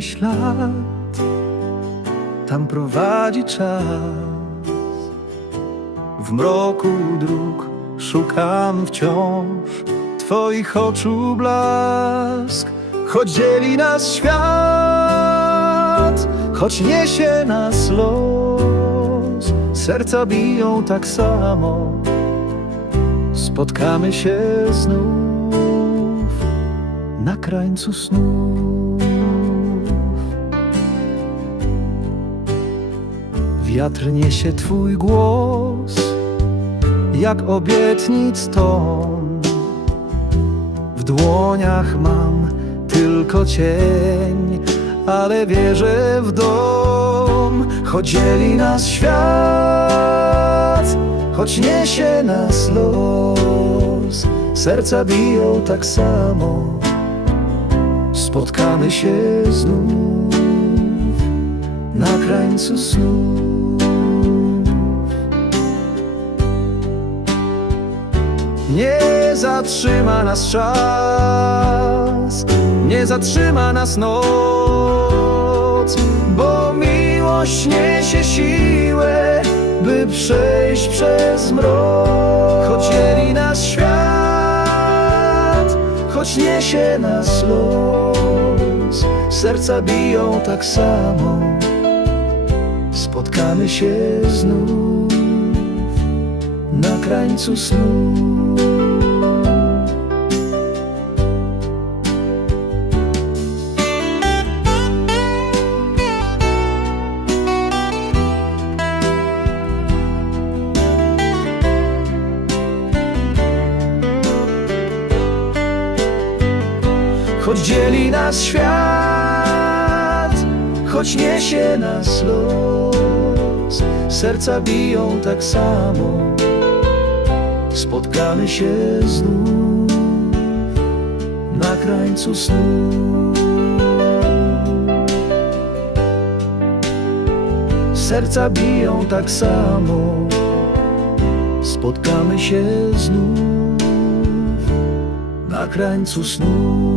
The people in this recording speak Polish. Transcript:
ślad, tam prowadzi czas. W mroku dróg szukam wciąż Twoich oczu blask, choć dzieli nas świat, choć niesie nas los. Serca biją tak samo, spotkamy się znów na krańcu snów. Wiatr niesie Twój głos, jak obietnic ton. W dłoniach mam tylko cień, ale wierzę w dom, choć dzieli nas świat, choć niesie nas los. Serca biją tak samo, spotkamy się znów na krańcu snu. Nie zatrzyma nas czas, nie zatrzyma nas noc, bo miłość niesie siłę, by przejść przez mrok. Choć dzieli nas świat, choć niesie nas los, serca biją tak samo, spotkamy się znów na krańcu snu. Choć dzieli nas świat, choć niesie nas los, serca biją tak samo, spotkamy się znów na krańcu snu. Serca biją tak samo, spotkamy się znów na krańcu snu.